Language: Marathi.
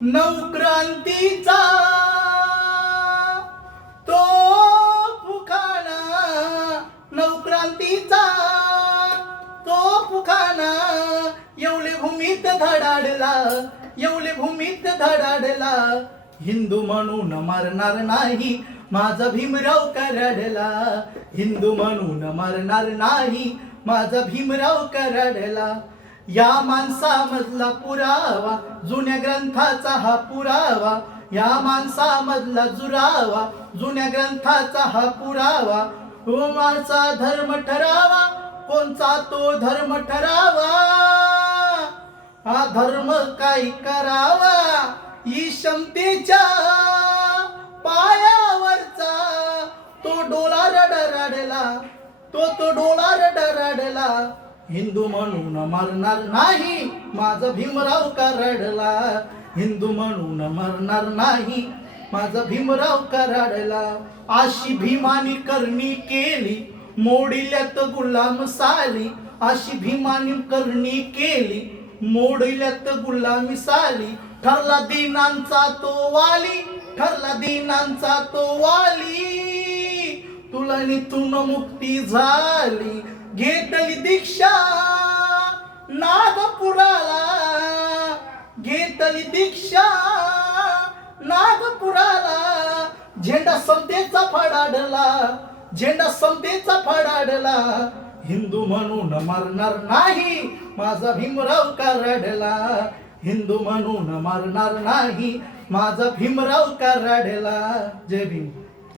नवक्रांतीचा तो पुखाना, नवक्रांतीचा तो पुखाना, येवले भूमीत धडाडला, येवले भूमीत धडाडला. हिंदू म्हणून मरणार नाही माझा भीमराव कराडला, हिंदू म्हणून मरणार नाही माझा भीमराव कराडला. या माणसामधला पुरावा, जुन्या ग्रंथाचा हा पुरावा, या माणसामधला जुरावा, जुन्या ग्रंथाचा हा पुरावा. तो माझा धर्म ठरावा, कोणचा तो धर्म ठरावा, हा धर्म काय करावा. ई क्षमतेच्या पायावरचा तो डोला रडरडला, तो डोला रडरडला. हिंदू म्हणून मरणार नाही माझा भीमराव कराडला, हिंदू म्हणून मरणार नाही माझा भीमराव कराडला. अशी भीमानी करणी केली मोडिल्यात गुलाम साली, अशी भीमानी करणी केली मोडिल्यात गुलामी साली. ठरला दिनांचा तो वाली, ठरला दिनांचा तो वाली, तुला निथून मुक्ती झाली. घेतली दीक्षा नागपुराला, घेतली दीक्षा नागपुराला. झेंडा समतेचा फडाडला, झेंडा समतेचा फडाडला. हिंदू म्हणून मरणार नाही माझा भीमराव कराडला, हिंदू म्हणून मरणार नाही माझा भीमराव कराडला. जय भीम.